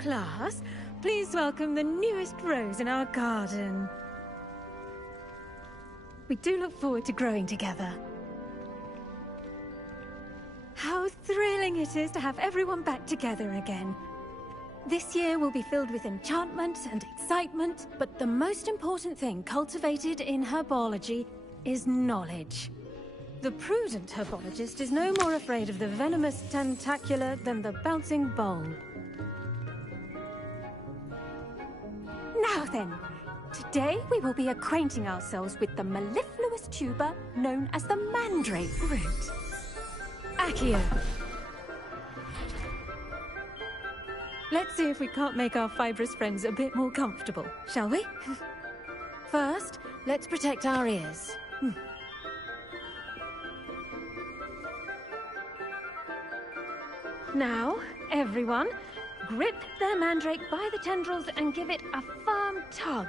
Class, please welcome the newest rose in our garden. We do look forward to growing together. How thrilling it is to have everyone back together again. This year will be filled with enchantment and excitement, but the most important thing cultivated in herbology is knowledge. The prudent herbologist is no more afraid of the venomous tentacula than the bouncing bulb. Now then, today we will be acquainting ourselves with the mellifluous tuber known as the mandrake root. Accio. Let's see if we can't make our fibrous friends a bit more comfortable, shall we? First, let's protect our ears. Now, everyone, grip their mandrake by the tendrils and give it a firm tug.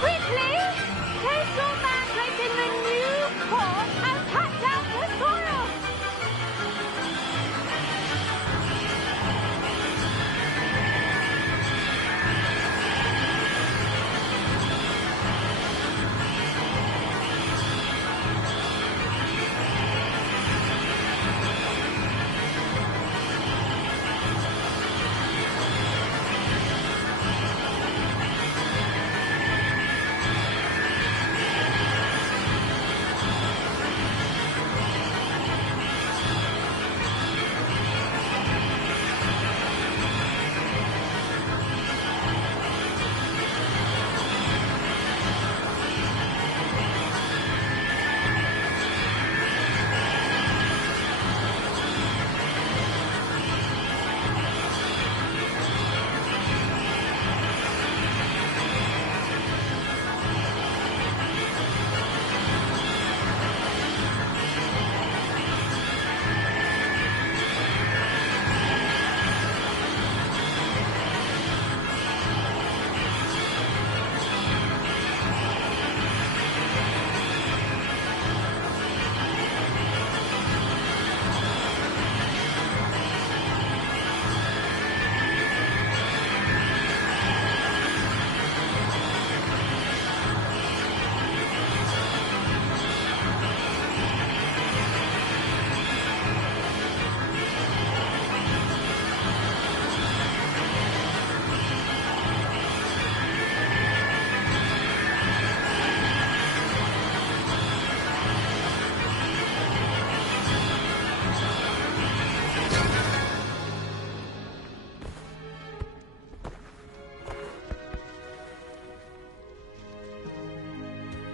Quickly, place your mandrake in the new pot and pat down the soil.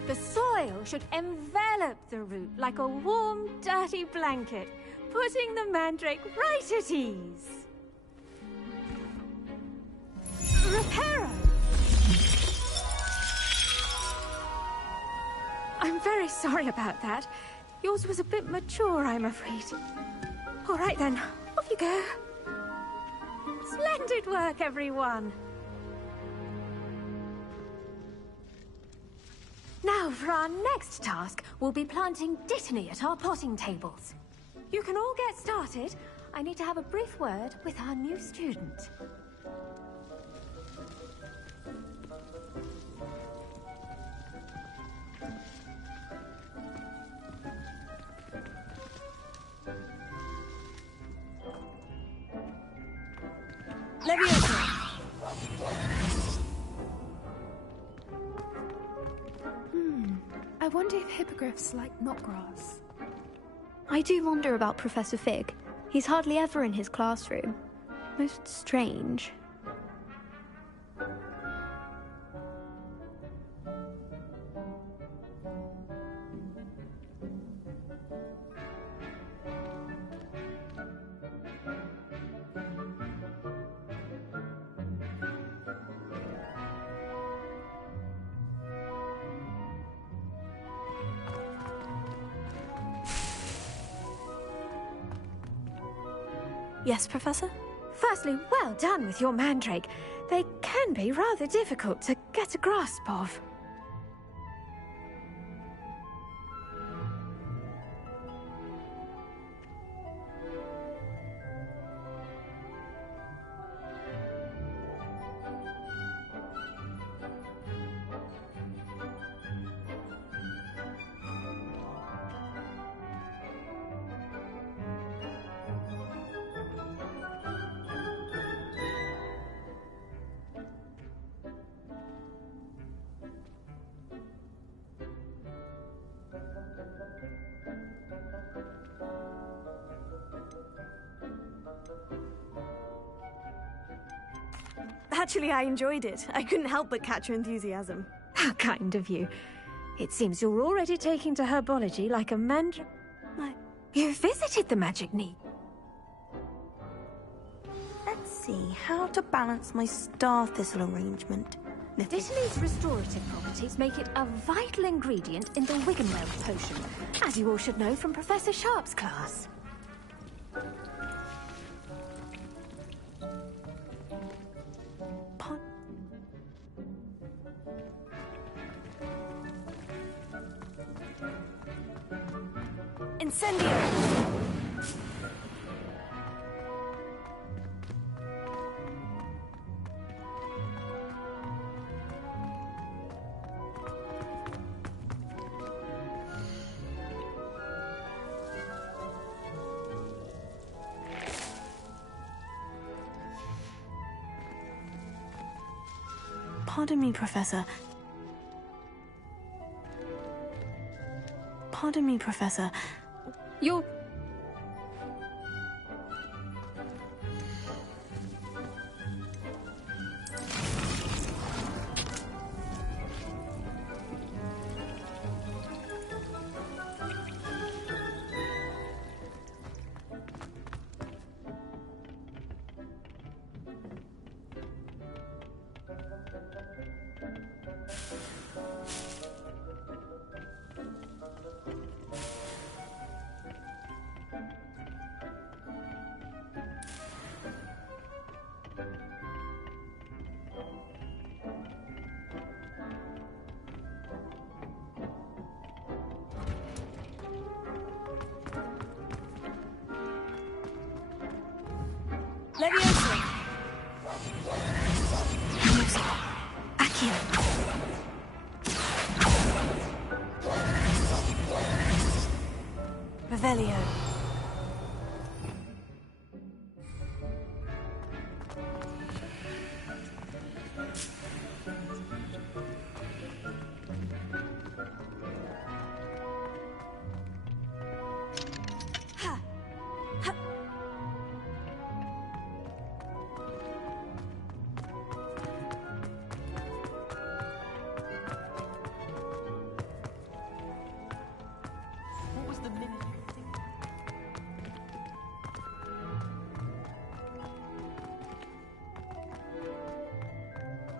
The soil should envelop the root like a warm, dirty blanket, putting the mandrake right at ease. Reparo! I'm very sorry about that. Yours was a bit mature, I'm afraid. All right then, off you go. Splendid work, everyone. Now, for our next task, we'll be planting Dittany at our potting tables. You can all get started. I need to have a brief word with our new student. Leviosa. I wonder if hippogriffs like knotgrass. I do wonder about Professor Fig. He's hardly ever in his classroom. Most strange. Yes, Professor? Firstly, well done with your mandrake. They can be rather difficult to get a grasp of. Actually, I enjoyed it. I couldn't help but catch your enthusiasm. How kind of you. It seems you're already taking to herbology like a You visited the magic Nicu. Let's see how to balance my star thistle arrangement. Dittany's restorative properties make it a vital ingredient in the Wiggenweld potion, as you all should know from Professor Sharp's class. Incendio! Pardon me, Professor. Pardon me, Professor. You're... Leviosa! Accio. Revelio.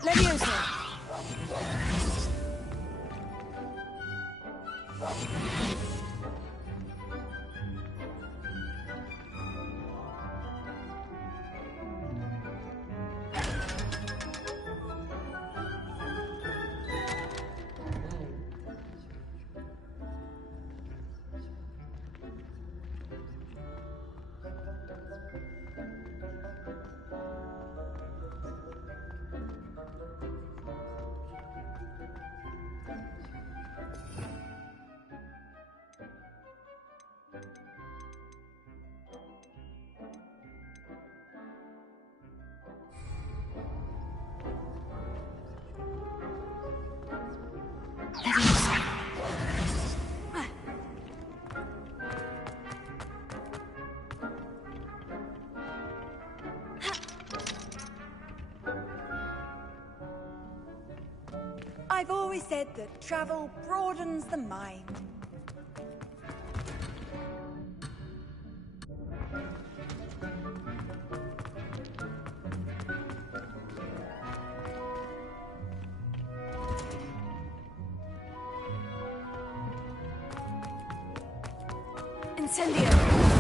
Leviosa! I've always said that travel broadens the mind. Incendio!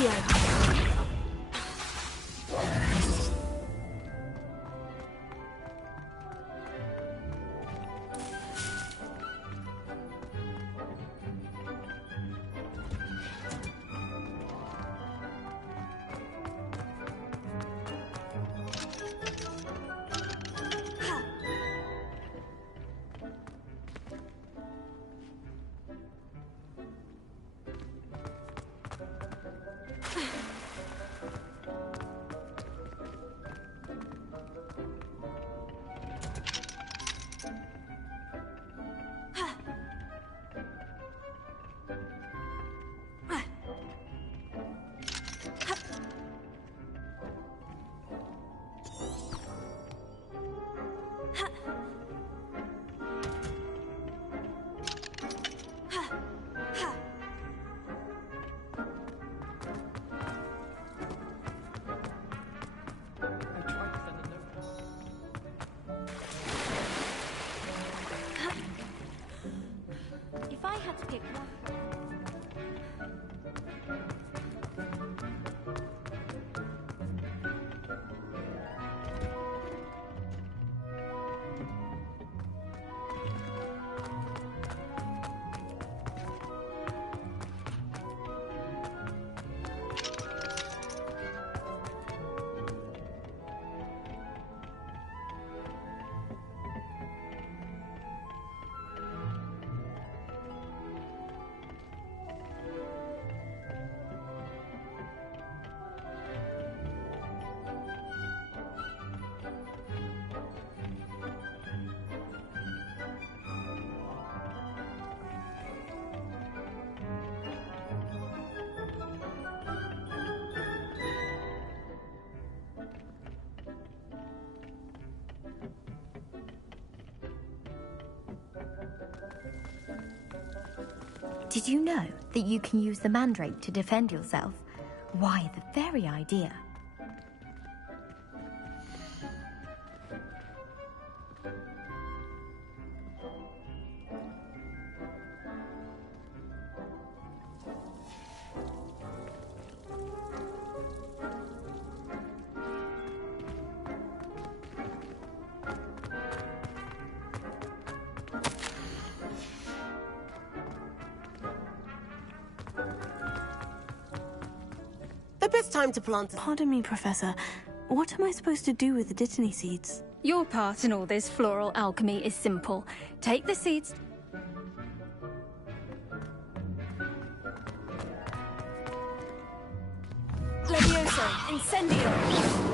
Accio. If I had to pick one... Did you know that you can use the mandrake to defend yourself? Why, the very idea. It's time to plant. Pardon me, Professor. What am I supposed to do with the dittany seeds? Your part in all this floral alchemy is simple. Take the seeds... Levioso, incendio!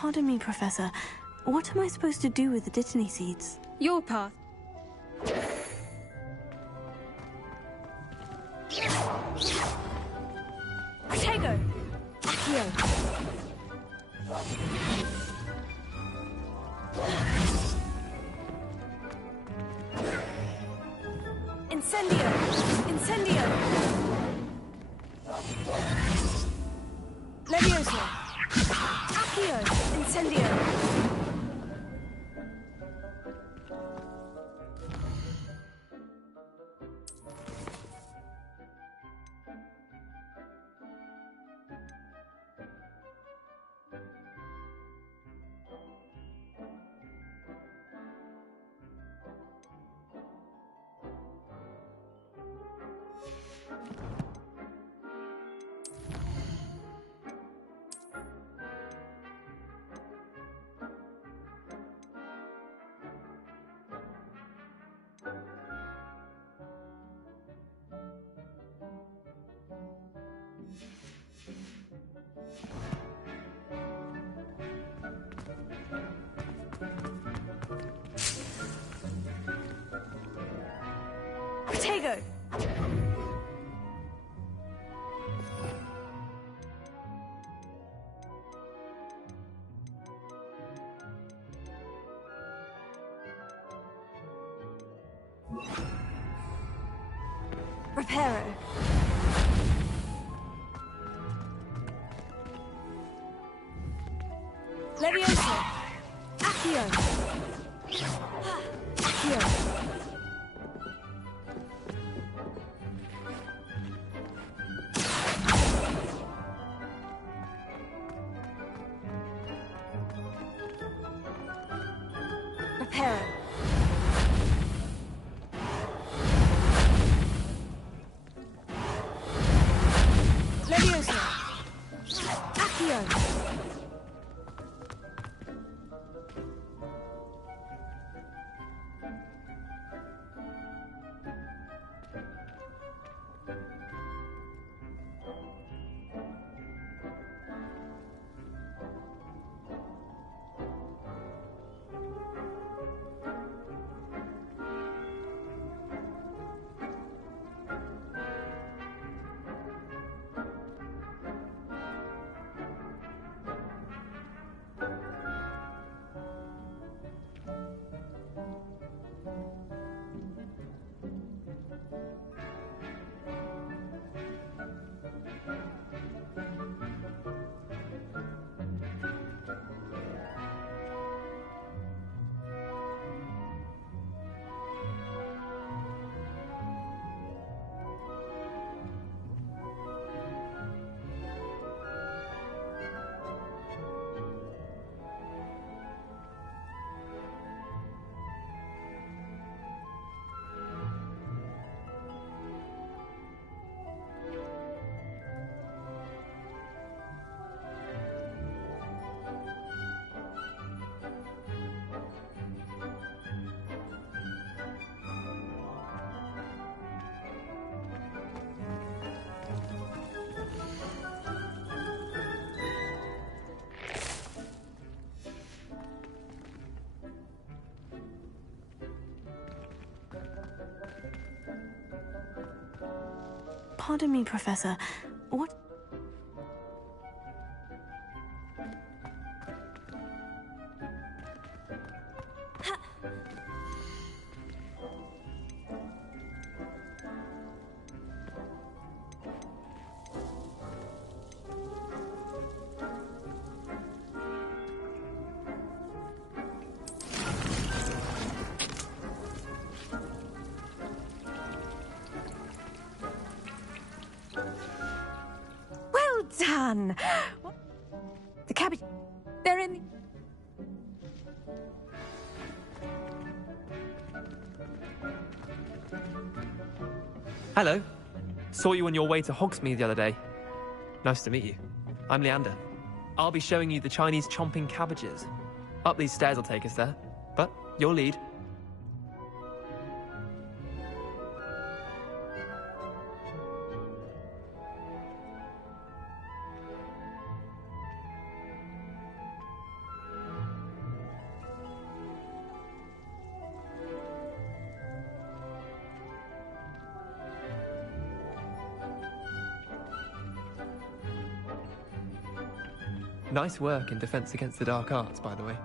Pardon me, Professor. What am I supposed to do with the dittany seeds? Your path. Protego! Accio! Incendio! Incendio! Levioso! Accio! Incendio! Protego! Reparo. Levioso. Accio. Accio. Reparo. Levioso. Accio. Pardon me, Professor. What? Well done! The cabbage... They're in the... Hello. Saw you on your way to Hogsmeade the other day. Nice to meet you. I'm Leander. I'll be showing you the Chinese chomping cabbages. Up these stairs will take us there. But your lead. Nice work in Defense Against the Dark Arts, by the way.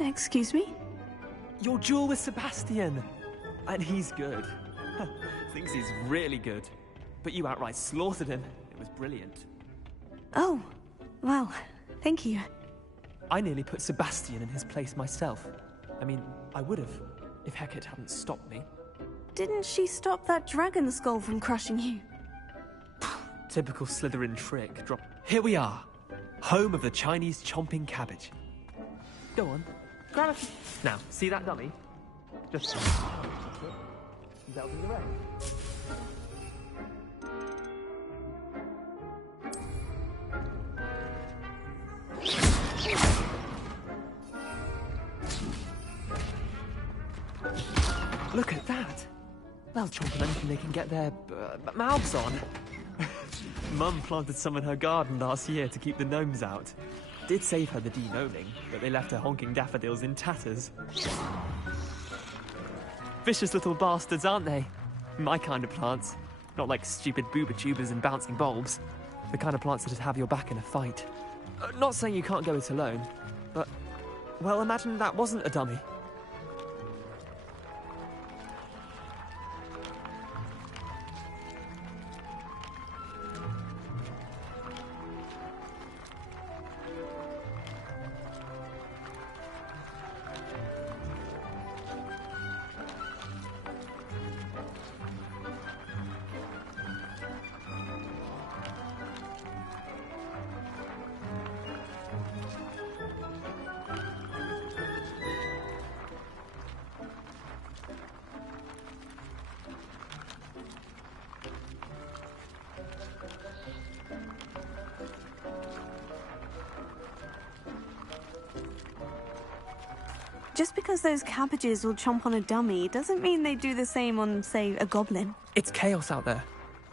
Excuse me? Your duel with Sebastian! And he's good. Thinks he's really good. But you outright slaughtered him. It was brilliant. Oh, well, thank you. I nearly put Sebastian in his place myself. I mean, I would have, if Hecate hadn't stopped me. Didn't she stop that dragon skull from crushing you? Typical Slytherin trick. Drop. Here we are. Home of the Chinese chomping cabbage. Go on. Grab it. Now, see that dummy? Just... That'll do the rest. Look at that! They'll chomp on anything they can get their mouths on. Mum planted some in her garden last year to keep the gnomes out. Did save her the de-gnoming, but they left her honking daffodils in tatters. Vicious little bastards, aren't they? My kind of plants. Not like stupid booba tubers and bouncing bulbs. The kind of plants that'd have your back in a fight. Not saying you can't go it alone, but... Well, imagine that wasn't a dummy. Just because those cabbages will chomp on a dummy doesn't mean they do the same on, say, a goblin. It's chaos out there.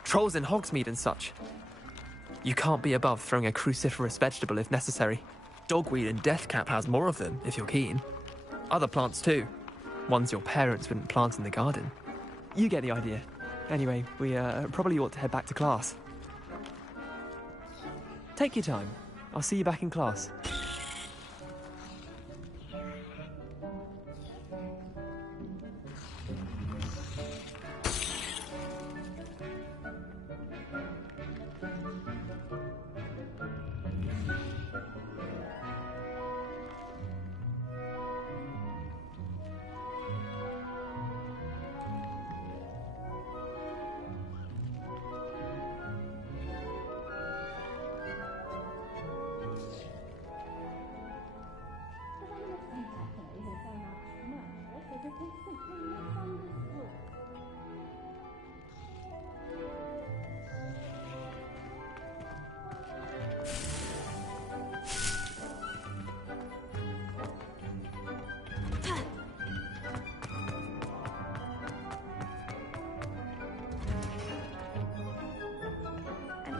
Trolls in Hogsmeade and such. You can't be above throwing a cruciferous vegetable if necessary. Dogweed and deathcap has more of them, if you're keen. Other plants too. Ones your parents wouldn't plant in the garden. You get the idea. Anyway, we probably ought to head back to class. Take your time. I'll see you back in class.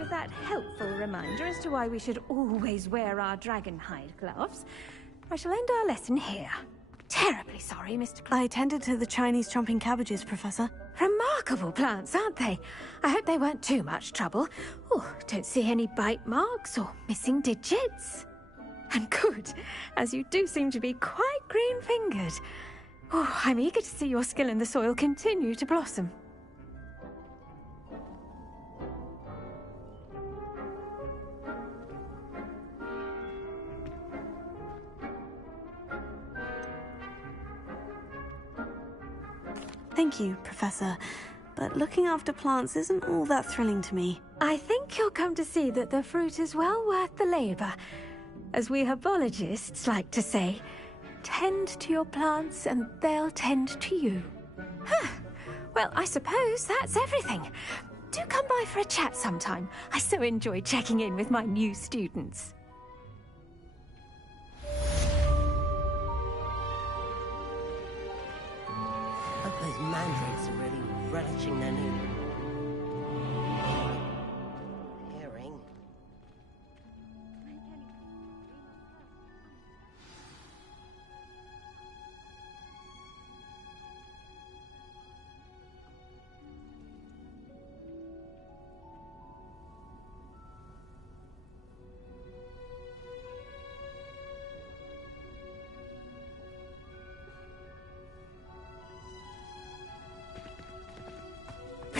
That helpful reminder as to why we should always wear our dragon hide gloves, I shall end our lesson here. Terribly sorry, Mr. I attended to the Chinese chomping cabbages, Professor. Remarkable plants, aren't they? I hope they weren't too much trouble. Oh, don't see any bite marks or missing digits. And good, as you do seem to be quite green-fingered. Oh, I'm eager to see your skill in the soil continue to blossom. Thank you, Professor, but looking after plants isn't all that thrilling to me. I think you'll come to see that the fruit is well worth the labour. As we herbologists like to say, tend to your plants and they'll tend to you. Well, I suppose that's everything. Do come by for a chat sometime. I so enjoy checking in with my new students. Those mandrakes are really relishing their new hearing.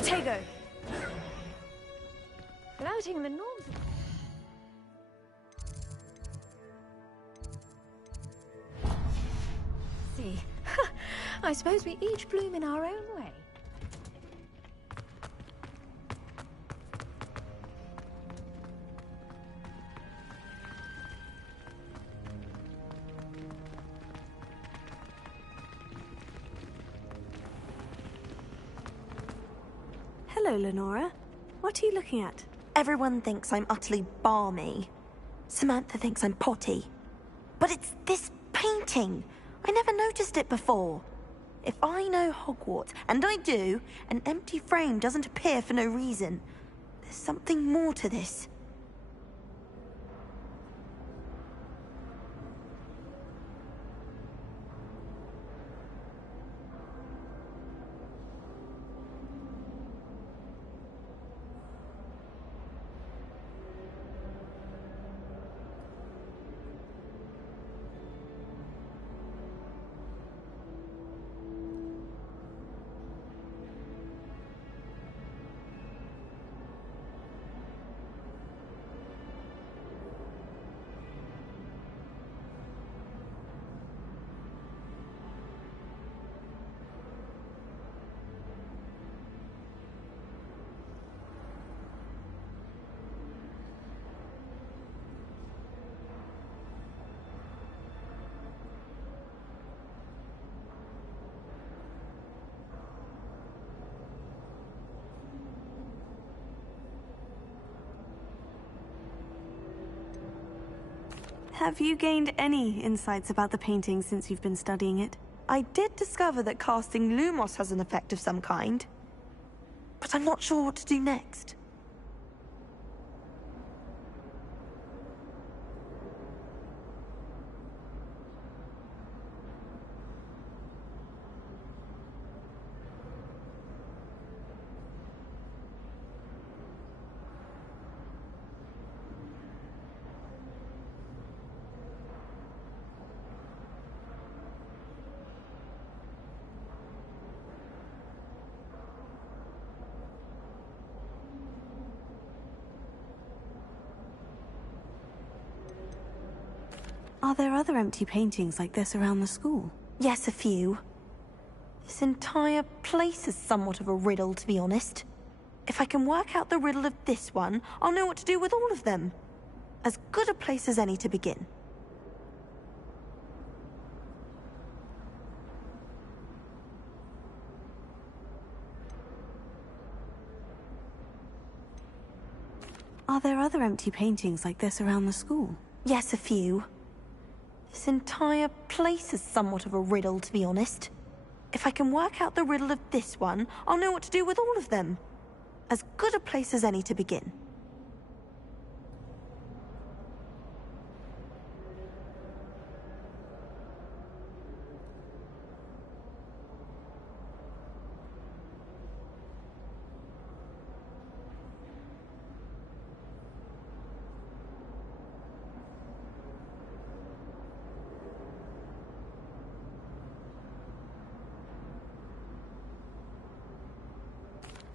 Protego! Flouting the norms. See, I suppose we each bloom in our own way. Hello, Lenora. What are you looking at? Everyone thinks I'm utterly balmy. Samantha thinks I'm potty. But it's this painting. I never noticed it before. If I know Hogwarts, and I do, an empty frame doesn't appear for no reason. There's something more to this. Have you gained any insights about the painting since you've been studying it? I did discover that casting Lumos has an effect of some kind. But I'm not sure what to do next. Are there other empty paintings like this around the school? Yes, a few. This entire place is somewhat of a riddle, to be honest. If I can work out the riddle of this one, I'll know what to do with all of them. As good a place as any to begin. Are there other empty paintings like this around the school? Yes, a few. This entire place is somewhat of a riddle, to be honest. If I can work out the riddle of this one, I'll know what to do with all of them. As good a place as any to begin.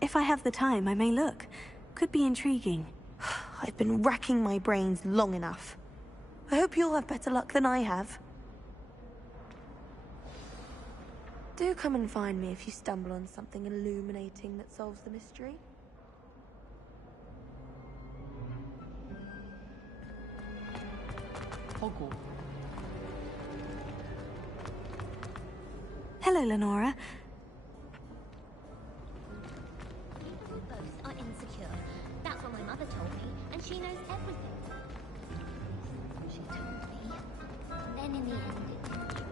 If I have the time, I may look. Could be intriguing. I've been racking my brains long enough. I hope you'll have better luck than I have. Do come and find me if you stumble on something illuminating that solves the mystery. Hogwarts. Hello, Lenora. Both are insecure. That's what my mother told me, and she knows everything. She told me. Then in the end, it didn't.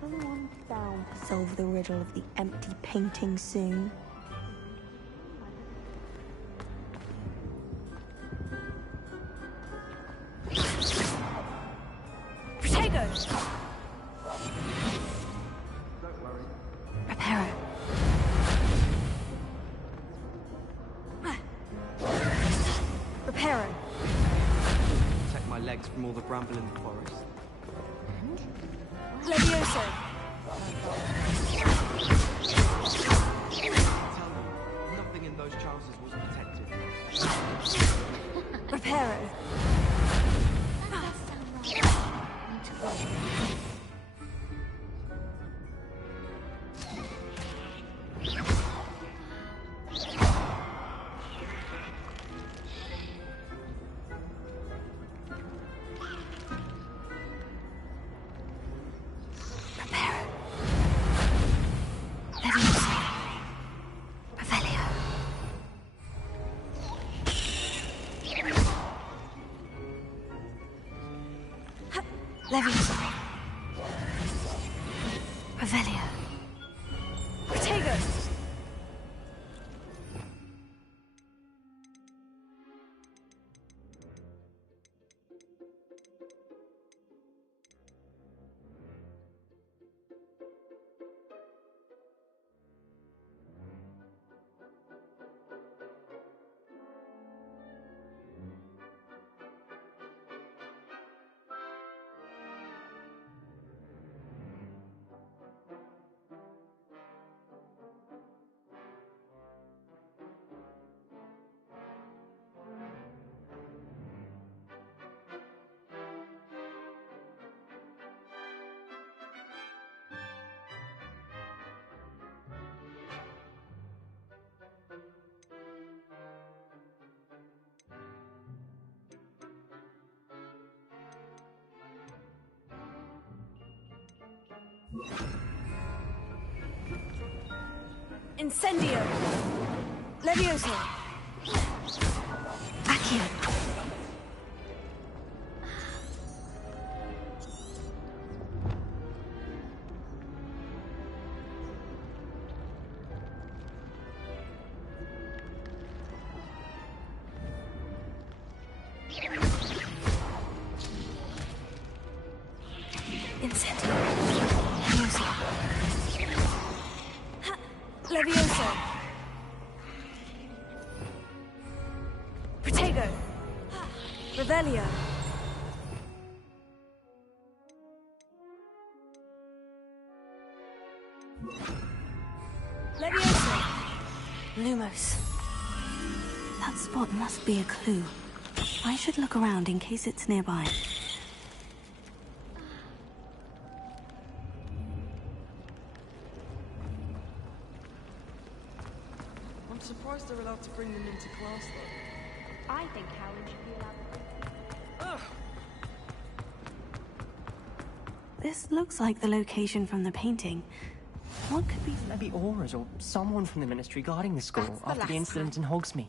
Someone's bound to solve the riddle of the empty painting soon. From all the bramble in the forest. Levioso! Leviosa. Revelio. Protego. Incendio. Leviosa. Accio. Incendio. Leviosa. Leviosa. Protego. Revelio. Leviosa. Lumos. That spot must be a clue. I should look around in case it's nearby. I'm surprised they're allowed to bring them into class, though. I think Howard should be allowed. Ugh! This looks like the location from the painting. What could be... Maybe Aura's or someone from the Ministry guarding the school That's the after the last incident in Hogsmeade.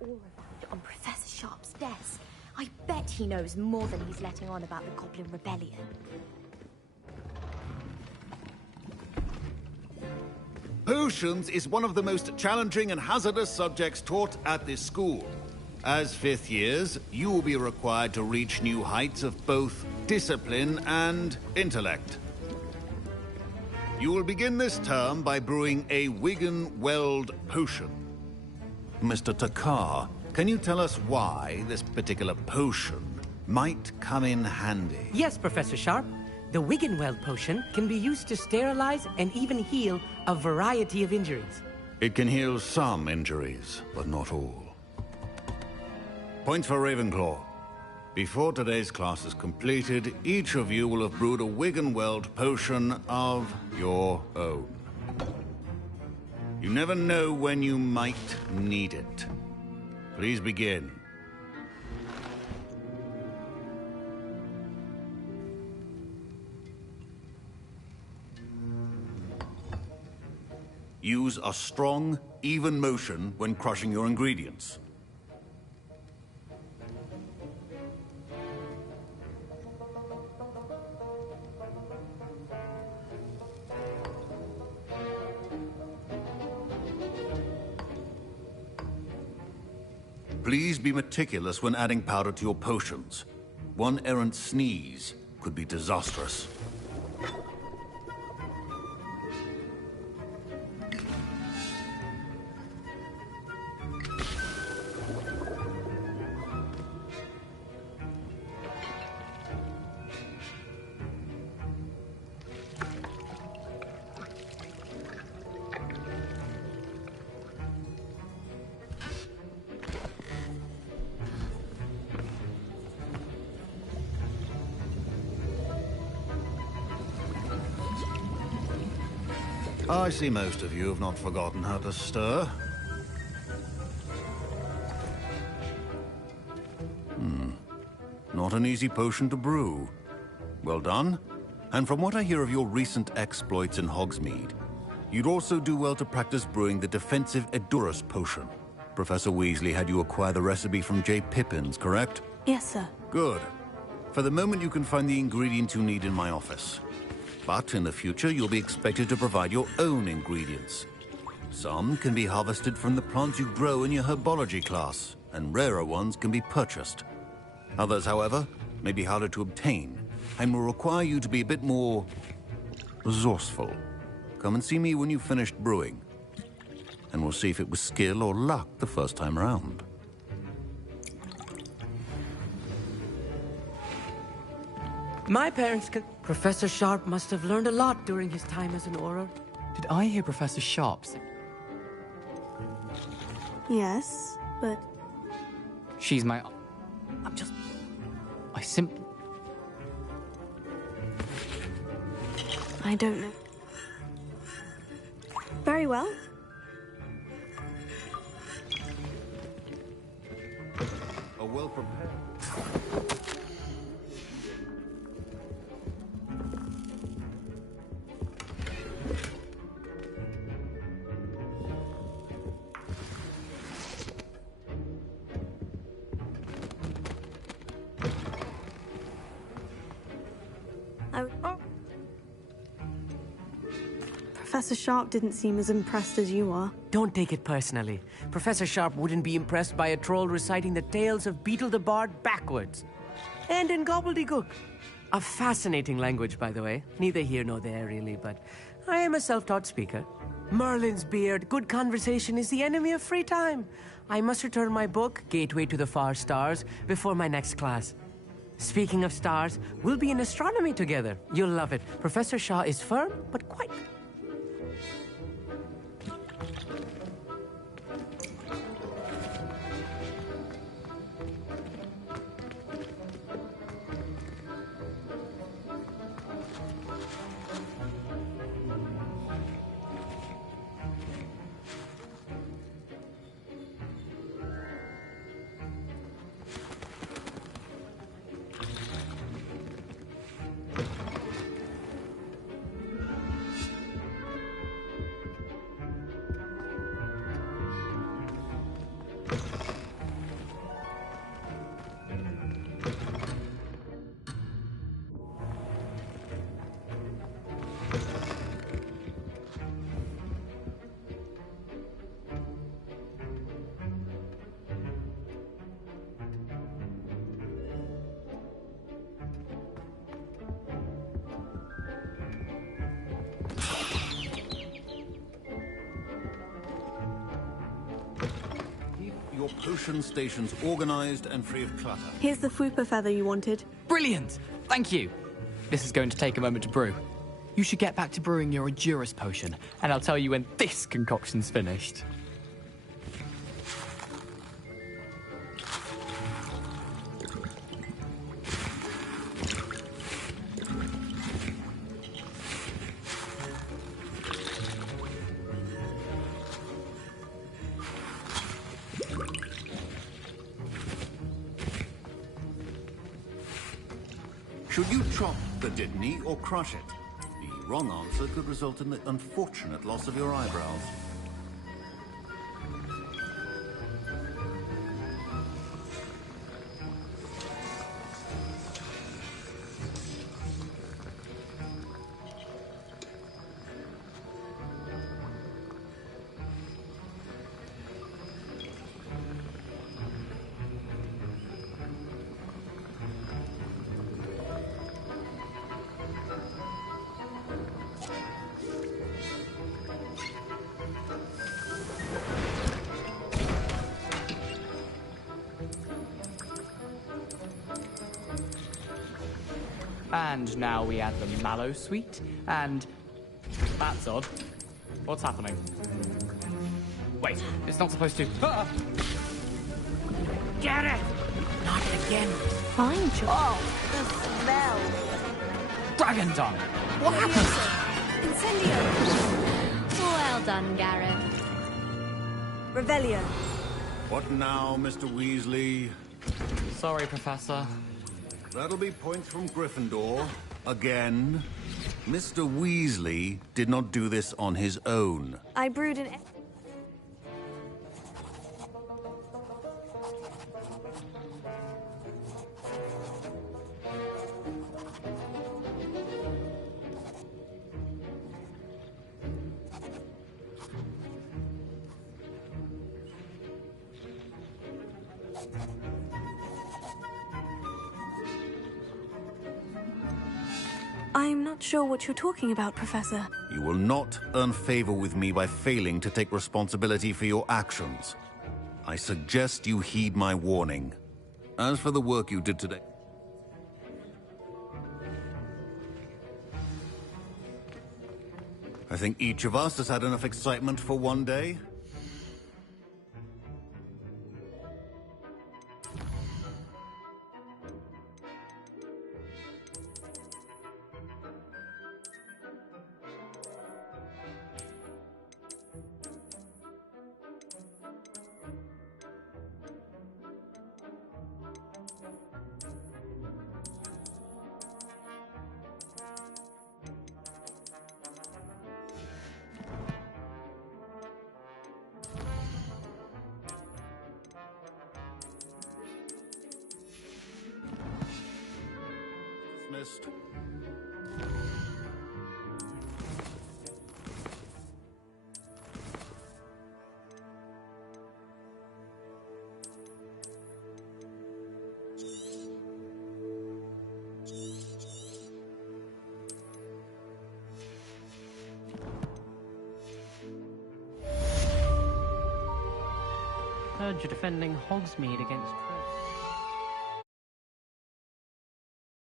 All about on Professor Sharp's desk. I bet he knows more than he's letting on about the Goblin Rebellion. Potions is one of the most challenging and hazardous subjects taught at this school. As fifth years, you will be required to reach new heights of both discipline and intellect. You will begin this term by brewing a Wigan-Weld potion. Mr. Takar, can you tell us why this particular potion might come in handy? Yes, Professor Sharp. The Wiggenweld potion can be used to sterilize and even heal a variety of injuries. It can heal some injuries, but not all. Points for Ravenclaw. Before today's class is completed, each of you will have brewed a Wiggenweld potion of your own. You never know when you might need it. Please begin. Use a strong, even motion when crushing your ingredients. Please be meticulous when adding powder to your potions. One errant sneeze could be disastrous. I see most of you have not forgotten how to stir. Not an easy potion to brew. Well done. And from what I hear of your recent exploits in Hogsmeade, you'd also do well to practice brewing the defensive Edurus potion. Professor Weasley had you acquire the recipe from J. Pippin's, correct? Yes, sir. Good. For the moment, you can find the ingredients you need in my office. But in the future, you'll be expected to provide your own ingredients. Some can be harvested from the plants you grow in your herbology class, and rarer ones can be purchased. Others, however, may be harder to obtain, and will require you to be a bit more resourceful. Come and see me when you've finished brewing, and we'll see if it was skill or luck the first time around. My parents could... Professor Sharp must have learned a lot during his time as an Auror. Did I hear Professor Sharp say? Yes, but... She's my... I simply... I don't know. Very well. A well-prepared... Professor Sharp didn't seem as impressed as you are. Don't take it personally. Professor Sharp wouldn't be impressed by a troll reciting the tales of Beetle the Bard backwards. And in gobbledygook. A fascinating language, by the way. Neither here nor there, really, but I am a self-taught speaker. Merlin's beard, good conversation is the enemy of free time. I must return my book, Gateway to the Far Stars, before my next class. Speaking of stars, we'll be in astronomy together. You'll love it. Professor Shaw is firm, but quite... Your potion stations organized and free of clutter. Here's the Fwooper feather you wanted. Brilliant! Thank you. This is going to take a moment to brew. You should get back to brewing your Edurus potion, and I'll tell you when this concoction's finished. Should you chop the Dittany or crush it? The wrong answer could result in the unfortunate loss of your eyebrows. And now we add the mallow sweet, and... That's odd. What's happening? Wait, it's not supposed to... Ah! Get it! Not again. Fine, Joe. Oh, the smell. Dragon tongue! What happened? Incendio! Well done, Gareth. Revelio. What now, Mr. Weasley? Sorry, Professor. That'll be points from Gryffindor. Again? Mr. Weasley did not do this on his own. I brewed an... I'm not sure what you're talking about, Professor. You will not earn favor with me by failing to take responsibility for your actions. I suggest you heed my warning. As for the work you did today... I think each of us has had enough excitement for one day. Dismissed. Heard you're defending Hogsmeade against...